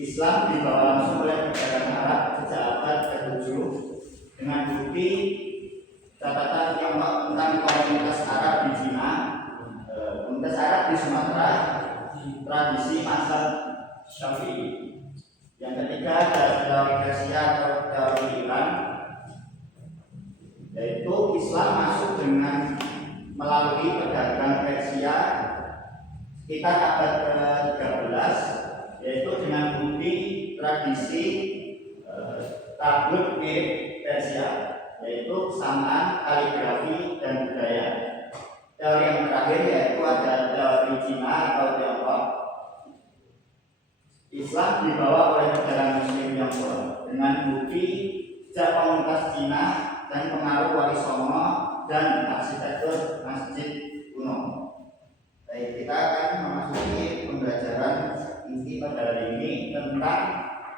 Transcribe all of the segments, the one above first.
Islam dibawa langsung oleh perdagangan Arab sejak abad ke-7 dengan bukti catatan Tiongkok tentang komunitas Arab di Cina, komunitas Arab di Sumatera, tradisi mazhab Syafi'i. Yang ketiga adalah teori Persia atau teori Iran, yaitu Islam masuk dengan melalui pedagang Persia sekitar abad ke-13, yaitu dengan bukti tradisi tabut Persia, yaitu kesamaan kaligrafi dan budaya. Teori yang terakhir yaitu ada teori Cina atau Tiongkok. Islam dibawa oleh pedagang Muslim Tiongkok dengan bukti sejak komunitas Cina dan pengaruh Wali Songo dan arsitektur masjid kuno. Baik, kita akan memasuki pembelajaran inti pada hari ini tentang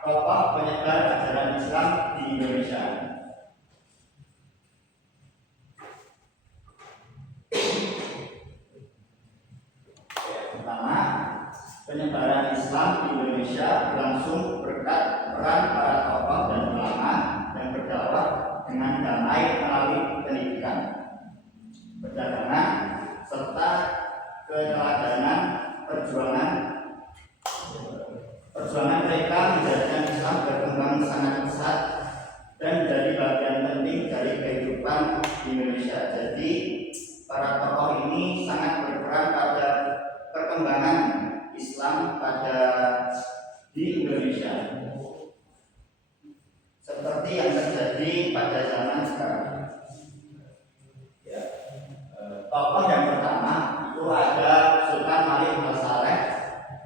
tokoh penyebar ajaran Islam di Indonesia. Pertama, penyebaran Islam di Indonesia berlangsung berkat peran para tokoh dan ulama yang berdakwah dengan damai melalui pendidikan, perdagangan, serta keteladanan perjuangan mereka menjadikan Islam berkembang sangat pesat dan menjadi bagian penting dari kehidupan di Indonesia. Jadi para tokoh ini sangat berperan pada perkembangan Islam di Indonesia, seperti yang terjadi pada zaman sekarang. Tokoh yang pertama itu ada Sultan Malik Al-Saleh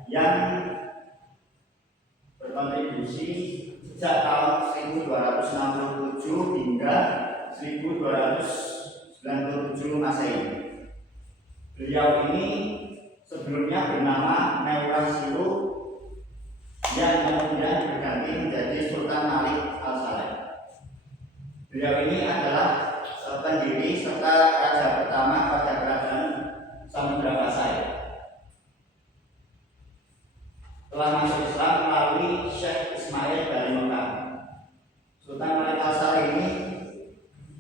yang berkontribusi sejak tahun 1267 hingga 1297 Masehi. Beliau ini sebelumnya bernama Meurasilu yang kemudian berganti menjadi Sultan Malik Al-Saleh. Beliau ini adalah pendiri serta raja pertama pada kerajaan Samudra Pasai. Telah masuk Islam melalui Syekh Ismail dari Mekah. Sultan Malik Al-Saleh ini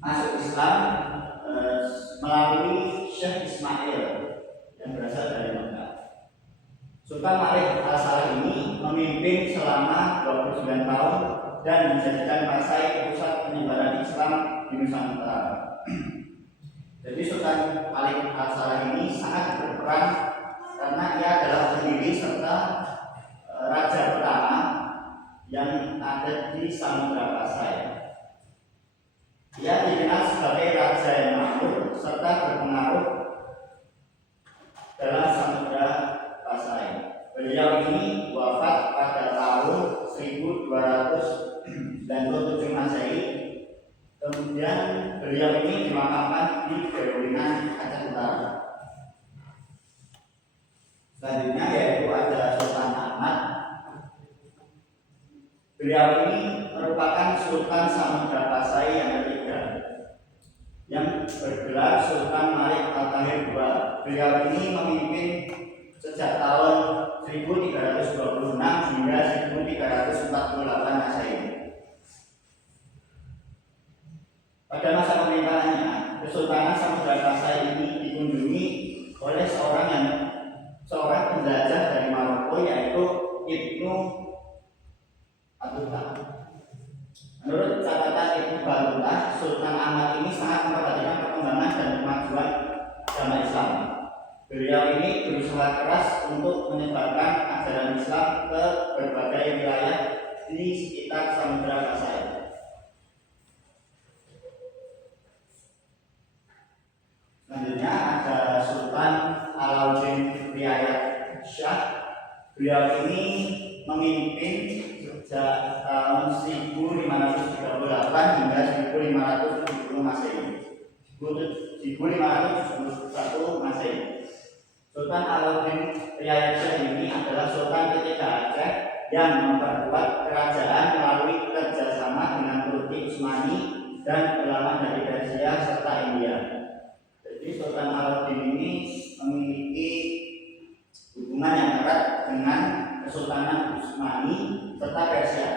masuk Islam melalui Syekh Ismail yang berasal dari Mekah. Sultan Malik Al-Saleh ini memimpin selama 29 tahun dan menjadikan Pasai pusat penyebaran Islam di Nusantara. Jadi Sultan Malik Al-Saleh ini sangat berperan karena ia adalah pendiri serta raja pertama yang ada di Samudra Pasai. Ia dikenal sebagai raja yang makmur serta berpengaruh dalam Samudra Pasai. Beliau ini wafat pada tahun 1297 Masehi. Kemudian beliau ini dimakamkan di Berulingan, Aceh Utara. Selanjutnya yaitu ada Sultan Ahmad. Beliau ini merupakan Sultan Samudra Pasai yang ketiga yang bergelar Sultan Malik Al-Tahir II. Beliau ini memimpin sejak tahun 1326 hingga 1348 Masehi. Pada masa pemerintahannya, Kesultanan Samudra Pasai ini dikunjungi oleh seorang penjajah dari Maroko, yaitu Ibnu Battuta. Menurut catatan Ibnu Battuta, Sultan Ahmad ini sangat memperhatikan perkembangan dan kemajuan agama Islam. Beliau ini berusaha keras untuk menyebarkan ajaran Islam ke berbagai wilayah di sekitar Samudra Pasai. Selanjutnya ada Sultan Alauddin Riayat Shah. Beliau ini memimpin sejak tahun 1538 hingga 1570 Masehi. 1571 Masehi. Sultan Alauddin Riayat Shah ini adalah Sultan ketiga Aceh yang memperkuat kerajaan melalui kerjasama dengan Turki Utsmani dan ulama dari Persia serta India. Jadi Sultan Alauddin ini memiliki hubungan yang erat dengan Kesultanan Utsmani serta Persia.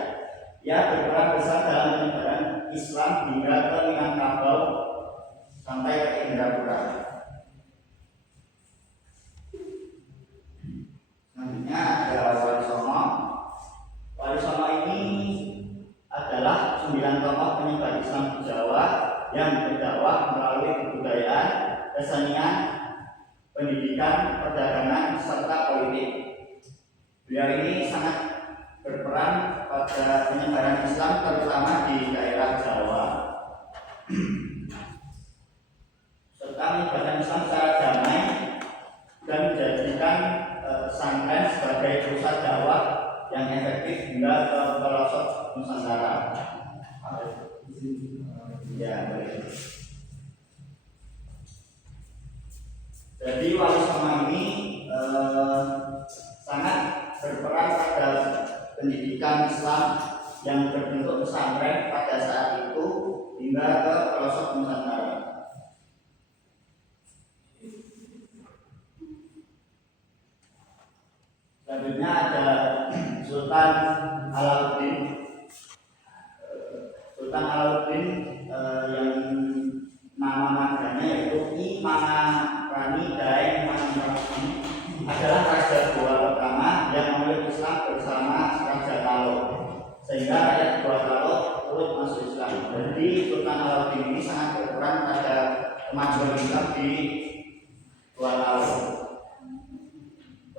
Ia berperan besar dalam penyebaran Islam hingga ke Minangkabau sampai ke Indrapura. Selanjutnya ada Wali Songo. Wali Songo ini adalah 9 tokoh penyebar Islam di Jawa yang berdakwah melalui kebudayaan, kesenian, pendidikan, perdagangan, serta politik. Beliau ini sangat berperan pada penyebaran Islam terutama di daerah Jawa, serta menyebarkan Islam secara damai dan menjadikan pesantren sebagai pusat dakwah yang efektif hingga ke pelosok Nusantara. Ya, baik. Jadi Wali Songo ini sangat berperan pada pendidikan Islam yang berbentuk pesantren pada saat itu hingga ke pelosok Nusantara. Selanjutnya ada Sultan Alauddin. Sultan Alauddin yang nama marganya yaitu I Manarani Daeng Manarani adalah raja Goa pertama yang memeluk Islam bersama Raja Kalo, sehingga rakyat Goa Kalo turut masuk Islam. Jadi Sultan Alauddin ini sangat berperan pada kemajuan Islam di Goa Kalo.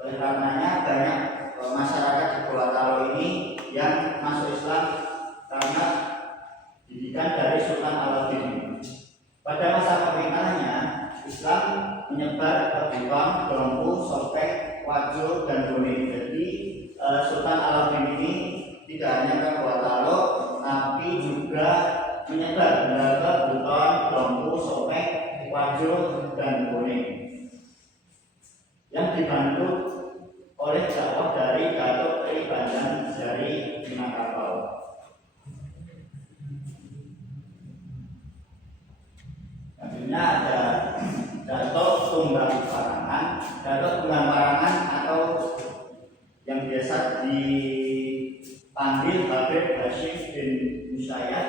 Oleh karenanya banyak masyarakat di Goa Kalo ini yang masuk Islam karena didikan dari Sultan Alauddin. Pada masa pemerintahannya, Islam menyebar ke Buton, Dompu, Sopeng, Wajo, dan Boning. Jadi Sultan Alauddin ini tidak hanya ke Gorontalo, tapi juga menyebar ke Buton, Dompu, Sopeng, Wajo, dan Boning, yang dibantu oleh dakwah dari Datuk Tri Bandan dari Minangkabau. Selanjutnya ada Datuk Tunggang Parangan. Datuk Tunggang Parangan atau yang biasa dipanggil Habib Hashim bin Musayyad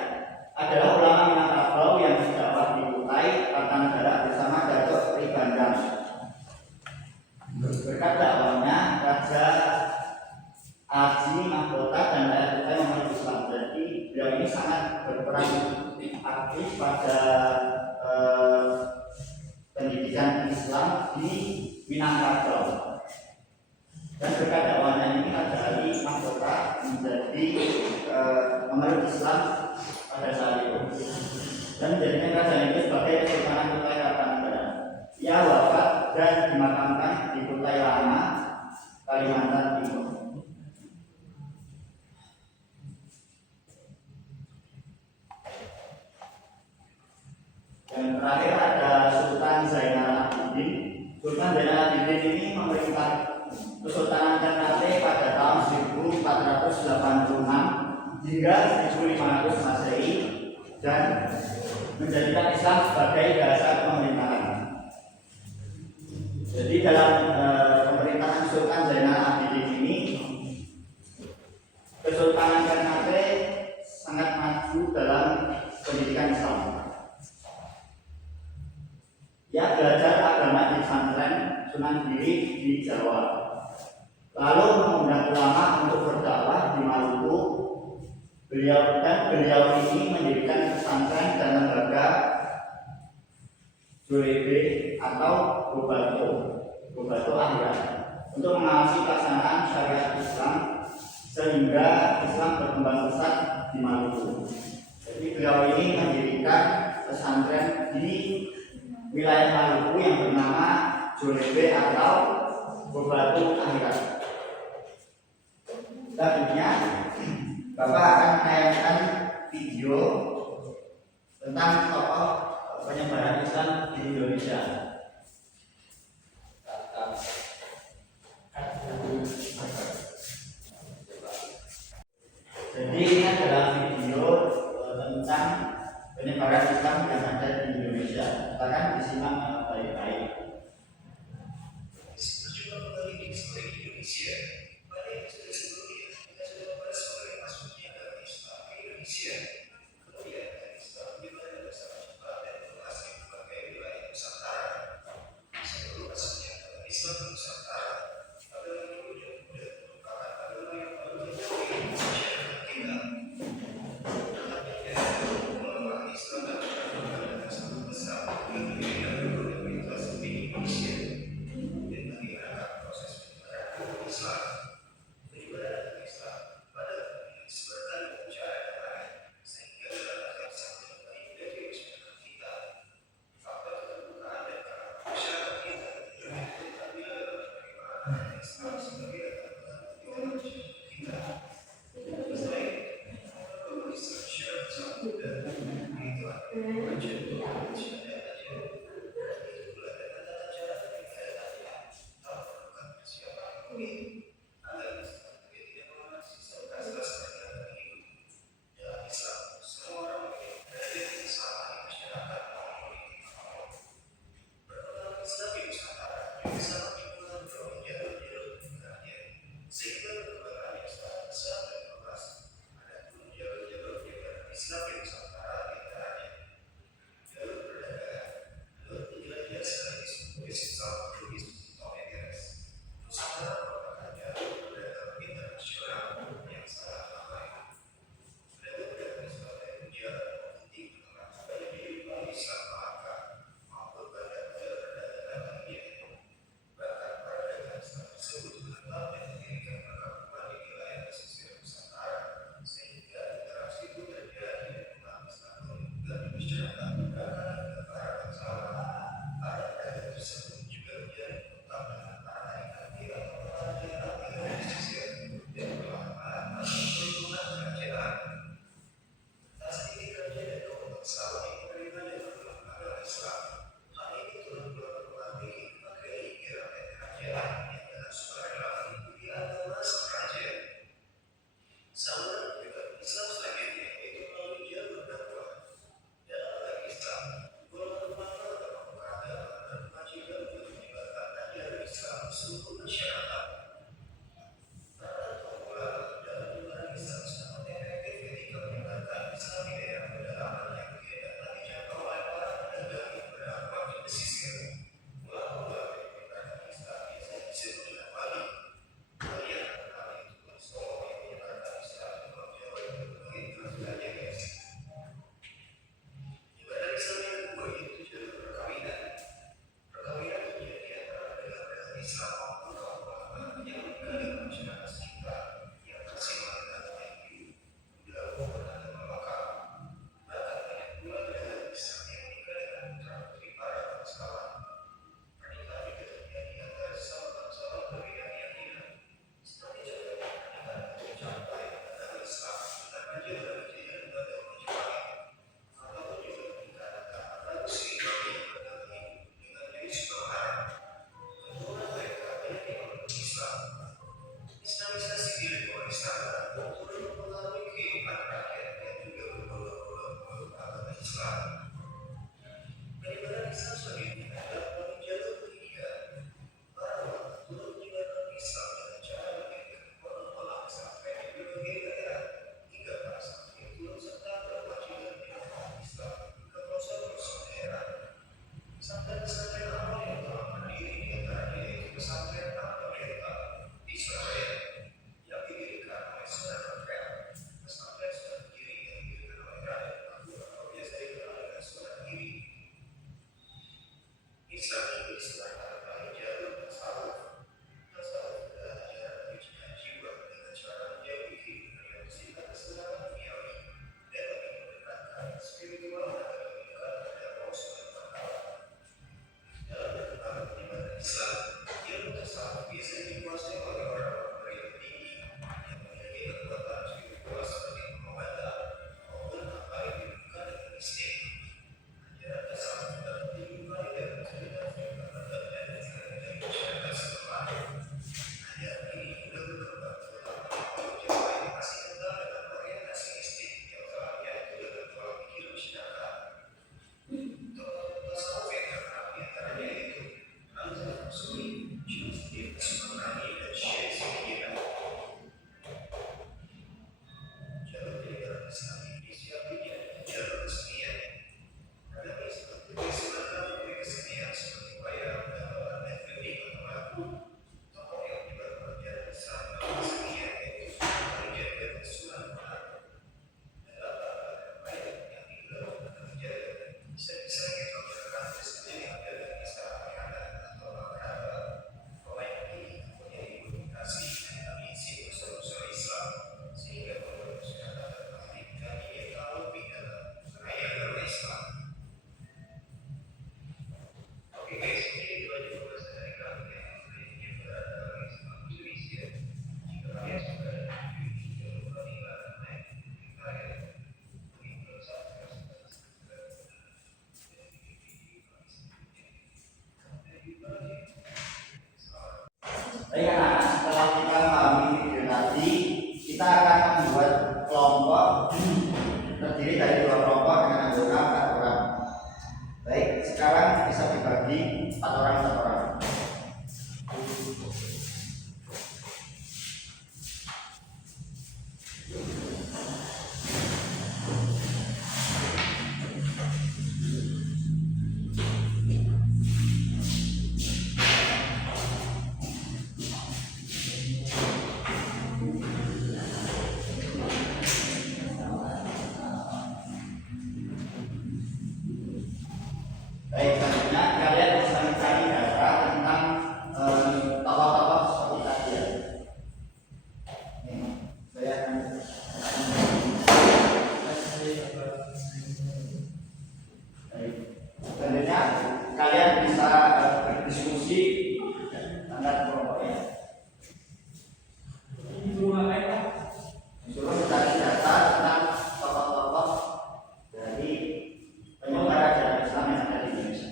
adalah ulama Minangkabau yang berdakwah di Kutai Kartanegara bersama Datuk Tri Bandan. Berkat dakwahnya Raja Aji Mahkota dan rakyat Kutai memeluk Islam. Jadi beliau ini sangat berperan aktif pada pendidikan Islam di Minangkabau. Dan berkat dakwahnya ini Raja Ali Mahkota menjadi memeluk Islam pada saat itu dan menjadikan kerajaan itu sebagai Kesultanan Kutai Kartanegara. Ia wafat dan dimakamkan di Kutai Lama, Kalimantan Timur. Dan terakhir ada Sultan Zainal Abidin. Sultan Zainal Abidin ini memerintah Kesultanan Ternate pada tahun 1486 hingga 1500 Masehi dan menjadikan Islam sebagai dasar pemerintahan. Jadi dalam pemerintahan Sultan Zainal Abidin ini, Kesultanan Ternate sangat maju dalam pendidikan Islam. Ia belajar agama di pesantren Sunan Giri di Jawa, lalu mengundang ulama untuk berdakwah di Maluku. Beliau ini mendirikan pesantren dan lembaga Julebe atau Gobato Ahya untuk mengawasi pelaksanaan syariat Islam sehingga Islam berkembang pesat di Maluku. Jadi beliau ini mendirikan pesantren di wilayah Maluku yang bernama Julebe atau Gobato Ahya. Selanjutnya Bapak akan menayangkan video tentang tokoh penyebaran Islam di Indonesia. Jadi ini adalah video tentang penyebaran Islam yang ada di Indonesia. Silakan disimak baik-baik. Perjuangan kembali di historik Indonesia. Pada episode sebelumnya, kita sudah membahas mengenai masuknya agama Islam ke Indonesia. Kemudian, Islam menyebar bersama cepat dan meluas di berbagai wilayah Nusantara. Sebelum masuknya agama Islam ke Nusantara, agama Hindu dan Buddha merupakan agama yang baru terjadi di masyarakat kita. Nampaknya, pengelolaan Islam dan agama sangat besar yang menjadi agama mayoritas di Indonesia. Dan bagaimana proses penyebaran agama Islam? Penyebaran agama Islam pada seberkali cara yang lain, sehingga dapat sampai baik dari masyarakat kita. Faktor keterbukaan dan karakter masyarakat kita terlihat dalam penerimaan agama Islam sebagai agama di dalam masyarakat kita. Selain agama Islam secara besar dan itu adalah contoh syahadat aja. Itu pula dengan tata cara peribadatannya. Kalau memerlukan persiapan yang rumit, agar Islam juga tidak melarang sisa bekas peradaban hidup. Dalam Islam, semua orang memiliki derajat yang sama di masyarakat maupun politik apapun. Perkembangan Islam di Nusantara juga sangat dipengaruhi oleh jalur-jalur penyebarannya, sehingga perkembangan yang sangat besar dan luas. Adapun jalur-jalur penyebaran Islam di Nusantara diantaranya jalur perdagangan, jalur penjelajah sekaligus penulis Islam tulis Tom Everest. Nusantara merupakan jalur perdagangan internasional yang sangat ramai. Pedagang-pedagang Islam dari India penting perkembangan banyak kehidupan Islam Malaka maupun bandar-bandar perdagangan lainnya. Bahkan para pedagang Islam tersebut berkembang dan mendirikan perkampungan di wilayah pesisir Nusantara, sehingga interaksi itu terjadi dan umat Islam menunjukkan di masyarakat bahkan hingga para bangsawan. Para pedagang tersebut juga menjadi kontak dengan para naikati atau para daerah di pesisir dan perlahan-lahan masuk lingkungan kerajaan. Tak sedikit kerajaan dan kaum bangsawan yang menerima dan memeluk agama Islam. Hal ini turut mempengaruhi berbagai gerakan kerajaan yang dengan sukarela mengikuti agama sang raja. Saluran penyebaran Islam selanjutnya yaitu melalui jalur dakwah. Dalam agama Islam, golongan ulama atau pemuka agama berkewajiban untuk menyebarkan ajaran Islam ke seluruh masyarakat. Peran kaum ulama dalam penyebaran Islam sangat efektif ketika menyebarkan Islam di daerah pedalaman yang tidak dapat dijangkau oleh para pedagang yang berdakwah di pesisir. Ulama-ulama yang menyebarkan Islam biasanya disebut dengan wali. Wali yang pertama itu seorang yang menyebarkan Islam di Pulau Jawa dan berbagai kerajaan yang lain. Penyebaran Islam yang kedua yaitu jalur perkawinan. Perkawinan terjadi antara pedagang-pedagang Islam maupun kaum ulama yang tinggal di masyarakat sekitar yang masih mengagama Hindu, Buddha maupun agama lokal. Bahkan banyak pula pedagang Islam yang menikah dengan putra-putri para bangsawan. Pernikahan juga terjadi antara sesama bangsawan berbeda keyakinan. Seperti contohnya pernikahan tercapai antara Islam dengan raja-raja dan agama Majapahit. Ataupun juga pernikahan antara Muslim yang beragama Hindu dengan Jenis Barat. Hubungan mereka Kemudian tsunami dan Syekh Sekira. Jalur perjalanan Islam Indonesia punya jalur kesenian. Ada seperti kesenian, kesenian seperti wayang, gamelan, dan film atau lagu. Tokoh yang juga berpelajar Islam dalam kesenian yaitu Sunan dan Sunan Bonang. Dalam wayang yang digelar bekerja bisa kita bergerak sendiri ada dan bisa ada atau apa. Wayang ini mempunyai komunikasi dengan isi unsur-unsur Islam sehingga membuat masyarakat tertarik dan ingin tahu lebih dalam budaya agama Islam. Oke guys, ini itu aja pembahasan dari kami yang beragama Islam Indonesia. Jika kalian suka dengan video ini, jangan lupa tinggalkan like, share, dan subscribe. Baik anak, setelah kita memahami video tadi, kita akan membuat kelompok terdiri dari 2 kelompok dengan anggota 4 orang. Baik, sekarang bisa dibagi 4 orang 4 orang. Baik, selanjutnya kalian bisa mencari data tentang tokoh-tokoh seperti tadi ya. Nih, saya akan baik. Selanjutnya kalian bisa berdiskusi tentang kelompoknya. Disuruh mencari data tentang tokoh-tokoh dari penyebar ajaran Islam yang ada di Indonesia.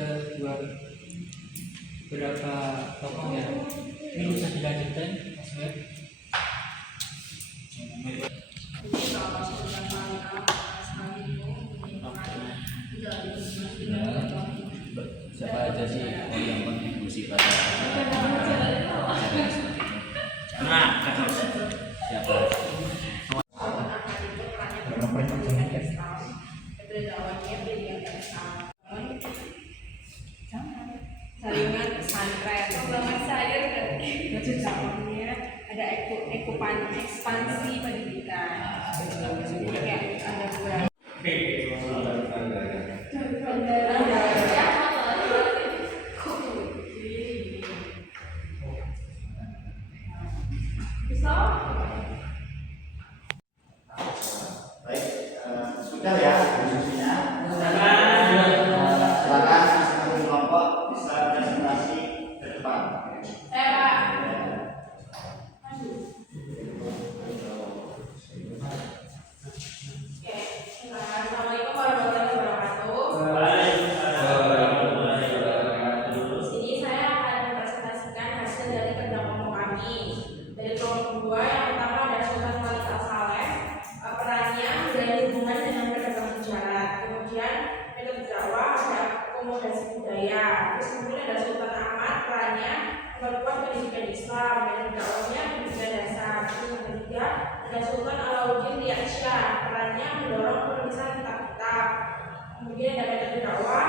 Ya, beberapa tokoh ya. Ini bisa dilanjutkan, Mas Web. Siapa aja sih yang kontribusi pada acara seperti itu? Siapa? Saringan pesantren, pengembangan sayur dan dalamnya ada ekspansi pendidikan. Kayak ada beberapa. Baik, sudah ya diskusinya. Silakan masing-masing kelompok bisa presentasi ke depan. Assalamualaikum warahmatullahi wabarakatuh. Di sini saya akan mempresentasikan hasil dari kerja kelompok kami. Dari kelompok 2 yang pertama ada Sultan Malik Al-Saleh, perannya menjalin hubungan dengan pedagang mujarab. Kemudian metode dakwah ada akomodasi budaya. Terus kemudian ada Sultan Ahmad, perannya memperkuat pendidikan Islam. Metode dakwahnya pendidikan dasar. Terus yang ketiga ada Sultan Alauddin Riyadsyah, perannya mendorong penulisan kitab-kitab. Kemudian ada metode dakwah,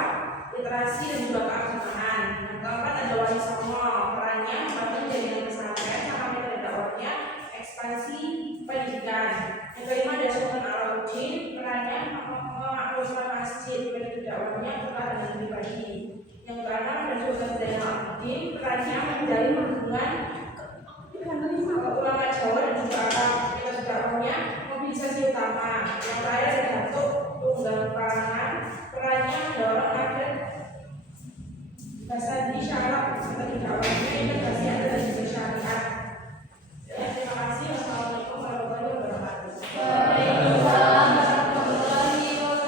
literasi dan juga keagamaan. Yang keempat ada Wali Songo, perannya membangun jaringan pesantren sama metode dakwahnya ekspansi pendidikan. Yang kelima ada Sultan Alauddin, perannya memakmurkan masjid, metode dakwahnya pertahanan pribadi. Yang keenam ada Sultan Zainal Abidin, perannya menjalin hubungan ulama Jawa dan juga Arab, metode dakwahnya mobilisasi utama. Yang terakhir ada Datuk Tunggal Pangan, perannya mendorong agar bahasa di syarat metode dakwahnya integrasi ada dan juga syariat. Ya, terima kasih. Wassalamualaikum warahmatullahi wabarakatuh.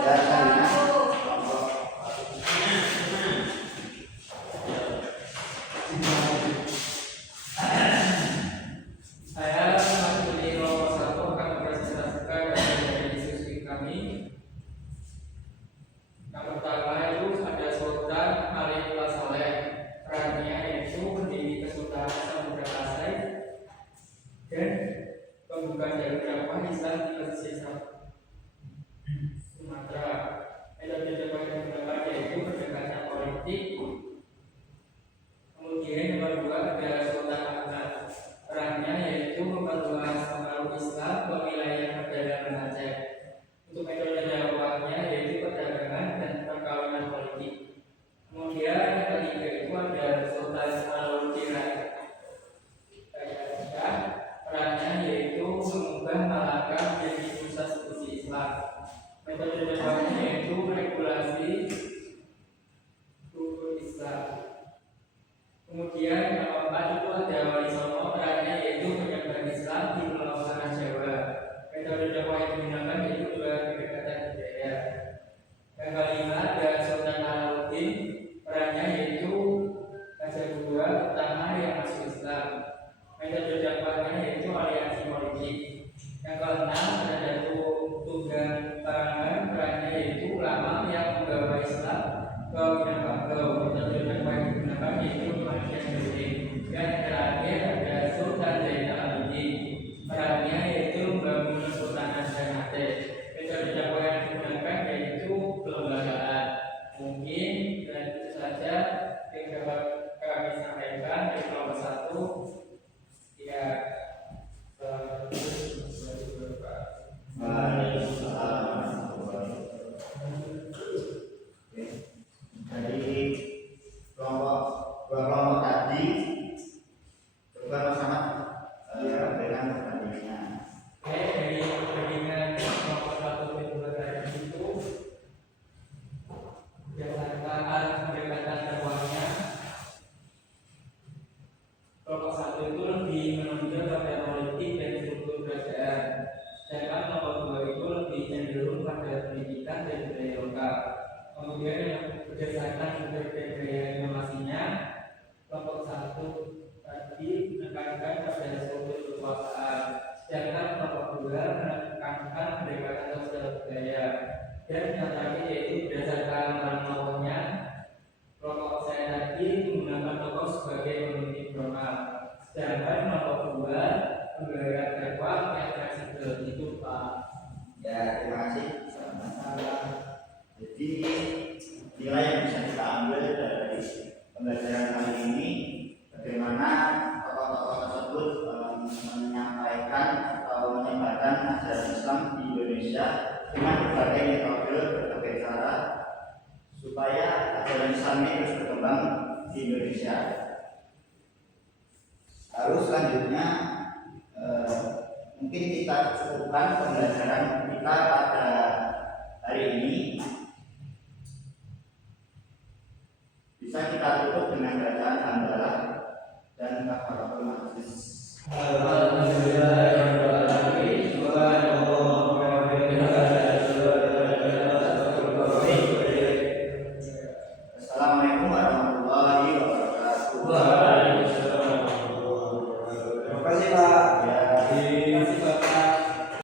Ya, Sarina, kelompok. Saya mewakili kelompok 1 akan mempresentasikan hasil dari diskusi kami. Yang pertama itu ada Sultan Malik Al-Saleh, perannya yaitu pendiri Kesultanan Samudra Pasai dan pembukaan jalur dakwah Islam di pesisir Sumatera. Metode dakwah yang digunakan yaitu pendekatan politik. Kemudian yang kedua ada Sultan Ahmad, perannya yaitu memperluas pengaruh Islam ke wilayah perdagangan Aceh. Untuk metode dakwahnya yaitu perdagangan dan perkawinan politik. Kemudian yang ketiga itu ada Sultan Alauddin Riyadsyah, perannya yaitu mengubah Malaka menjadi pusat studi Islam. Metode dakwahnya yaitu regulasi rukun Islam. Kemudian yang keempat itu ada Wali Songo, perannya yaitu penyebar Islam di Pulau Jawa. Metode dakwah yang digunakan yaitu juga pendekatan budaya. Yang kelima ada Sultan Alauddin, perannya yaitu raja kedua pertama yang masuk Islam. Metode dakwahnya yaitu aliansi politik. Yang keenam ada Datuk Tunggal Pangan, perannya yaitu ulama yang membawa Islam ke Minangkabau. Metode dakwah yang digunakan yaitu kemanusiaan politik. Dan terakhir ada Sultan Zainal Abidin, perannya yaitu membangun Kesultanan Ternate. Metode dakwah yang digunakan yaitu kelembagaan. Mungkin dan itu saja yang dapat kami sampaikan dari kelompok 1. Ya, Dari kelompok tadi, coba bersama dengan pertandingannya. dari perbandingan kelompok 1 dan 2 tadi itu berdasarkan pendekatan dakwahnya, kelompok 1 itu lebih menonjol pada politik dan struktur kerajaan, sedangkan kelompok 2 itu lebih cenderung pada pendidikan dan budaya lokal. Kemudian yang berdasarkan budaya inovasinya, kelompok 1 tadi menekankan pada struktur kekuasaan, sedangkan kelompok 2 menekankan pendekatan sosial budaya. Dan yang terakhir yaitu berdasarkan peran tokohnya, kelompok saya tadi menggunakan tokoh sebagai pemimpin formal, sedangkan kelompok 2 menggunakan dakwah yang fleksibel. Itu Pak. Ya, terima kasih. Jadi nilai yang bisa kita ambil dari pembelajaran kali ini, bagaimana tokoh-tokoh tersebut menyampaikan atau menyebarkan ajaran Islam di Indonesia dengan berbagai metode, berbagai cara, supaya ajaran Islam ini terus berkembang di Indonesia. Lalu selanjutnya mungkin kita cukupkan pembelajaran kita pada hari ini.